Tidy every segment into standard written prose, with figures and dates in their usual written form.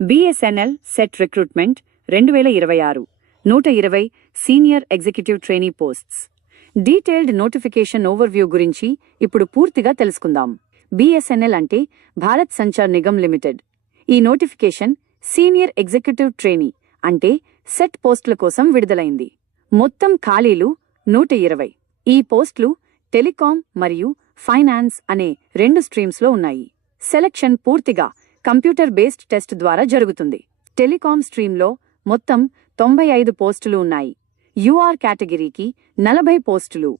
BSNL set recruitment 2026 120 senior executive trainee posts. Detailed notification overview గురించి ఇప్పుడు పూర్తిగా తెలుసుకుందాం. బిఎస్ఎన్ఎల్ అంటే భారత్ సంచార్ నిగమ్ లిమిటెడ్. ఈ నోటిఫికేషన్ సీనియర్ ఎగ్జిక్యూటివ్ ట్రైనీ అంటే సెట్ పోస్టుల కోసం విడుదలైంది. మొత్తం ఖాళీలు 120. ఈ పోస్టులు టెలికాం మరియు ఫైనాన్స్ అనే 2 స్ట్రీమ్స్లో ఉన్నాయి. సెలక్షన్ పూర్తిగా కంప్యూటర్ బేస్డ్ టెస్ట్ ద్వారా జరుగుతుంది. టెలికాం స్ట్రీమ్లో మొత్తం 95 పోస్టులు ఉన్నాయి. యూఆర్ కేటగిరీకి 40 పోస్టులు,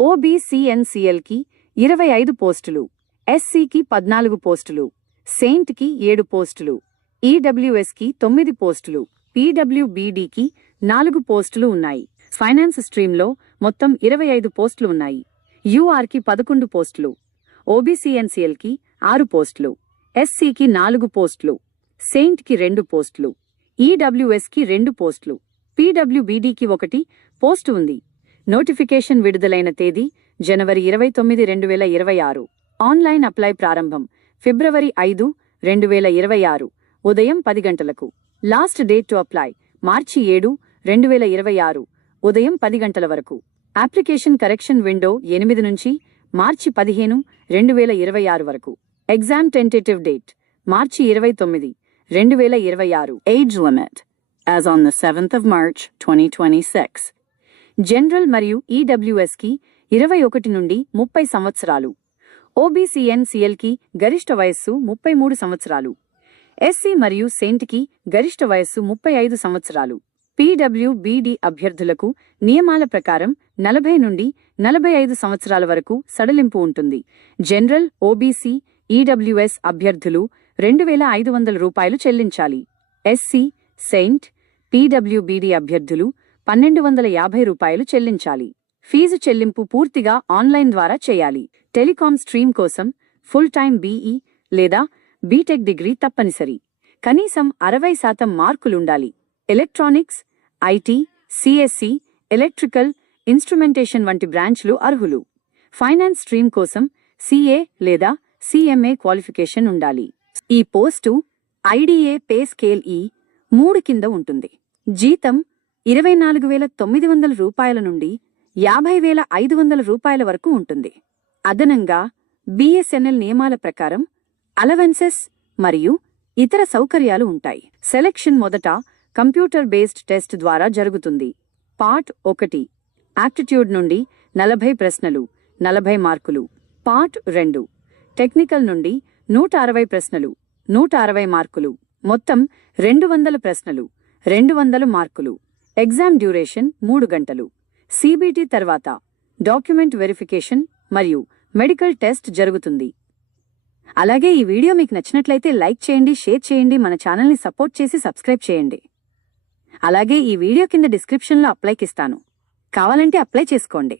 ఓబీసీఎన్సీఎల్కి 25 పోస్టులు, ఎస్సీకి 14 పోస్టులు, సెయింట్కి 7 పోస్టులు, ఈడబ్ల్యూఎస్కి 9 పోస్టులు, పీడబ్ల్యూబీడీకి 4 పోస్టులు ఉన్నాయి. ఫైనాన్స్ స్ట్రీమ్లో మొత్తం 25 పోస్టులు ఉన్నాయి. యూఆర్కి 11 పోస్టులు, ఓబీసీఎన్సీఎల్కి 6 పోస్టులు, ఎస్సీకి 4 పోస్టులు, సెయింట్కి 2 పోస్టులు, ఈడబ్ల్యూఎస్కి 2 పోస్టులు, పీడబ్ల్యూబీడీకి 1 పోస్టు ఉంది. నోటిఫికేషన్ విడుదలైన తేదీ జనవరి 29, 2026. ఆన్లైన్ అప్లై ప్రారంభం ఫిబ్రవరి 5, 2026 ఉదయం 10 గంటలకు. లాస్ట్ డేట్ టు అప్లై మార్చి 7, 2026 ఉదయం 10 గంటల వరకు. అప్లికేషన్ కరెక్షన్ విండో 8 నుంచి మార్చి 15, 2026 వరకు. Exam tentative date March 29, 2026. Age limit as on the 7th of March 2026. General మరియు ఈడబ్ల్యూఎస్కి 21 నుండి 30 సంవత్సరాలు, ఓబీసీఎన్సీఎల్కి గరిష్ట వయస్సు 33 సంవత్సరాలు, ఎస్సీ మరియు సెయింట్కి గరిష్ట వయస్సు 35 సంవత్సరాలు. పీడబ్ల్యూబీడీ అభ్యర్థులకు నియమాల ప్రకారం 40 నుండి 45 సంవత్సరాల వరకు సడలింపు ఉంటుంది. జనరల్, ఓబీసీ, ఈడబ్ల్యూఎస్ అభ్యర్థులు 2,500 రూపాయలు చెల్లించాలి. ఎస్సీ, సెయింట్, పీడబ్ల్యూబీడీ అభ్యర్థులు 1,250 రూపాయలు చెల్లించాలి. ఫీజు చెల్లింపు పూర్తిగా ఆన్లైన్ ద్వారా చేయాలి. టెలికాం స్ట్రీమ్ కోసం ఫుల్ టైం బీఈ లేదా బీటెక్ డిగ్రీ తప్పనిసరి. కనీసం 60% మార్కులుండాలి. Electronics, IT, CSC, electrical, instrumentation వంటి బ్రాంచ్లు అర్హులు. ఫైనాన్స్ స్ట్రీమ్ కోసం సిఏ లేదా సిఎంఏ క్వాలిఫికేషన్ ఉండాలి. ఈ post IDA pay scale E3 కింద ఉంటుంది. జీతం 24,900 రూపాయల నుండి 50,500 రూపాయల వరకు ఉంటుంది. అదనంగా బిఎస్ఎన్ఎల్ నియమాల ప్రకారం అలవెన్సెస్ మరియు ఇతర సౌకర్యాలు ఉంటాయి. సెలక్షన్ మొదట కంప్యూటర్ బేస్డ్ టెస్ట్ ద్వారా జరుగుతుంది. పార్ట్ 1 యాప్టిట్యూడ్ నుండి 40 ప్రశ్నలు, 40 మార్కులు. పార్ట్ 2 టెక్నికల్ నుండి 160 ప్రశ్నలు, 160 మార్కులు. మొత్తం 200 ప్రశ్నలు, 200 మార్కులు. ఎగ్జామ్ డ్యూరేషన్ 3 గంటలు. సిబిటి తర్వాత డాక్యుమెంట్ వెరిఫికేషన్ మరియు మెడికల్ టెస్ట్ జరుగుతుంది. అలాగే ఈ వీడియో మీకు నచ్చినట్లయితే లైక్ చేయండి, షేర్ చేయండి, మన ఛానల్ని సపోర్ట్ చేసి సబ్స్క్రైబ్ చేయండి. అలాగే ఈ వీడియో కింద డిస్క్రిప్షన్లో అప్లైకి ఇస్తాను, కావాలంటే అప్లై చేసుకోండి.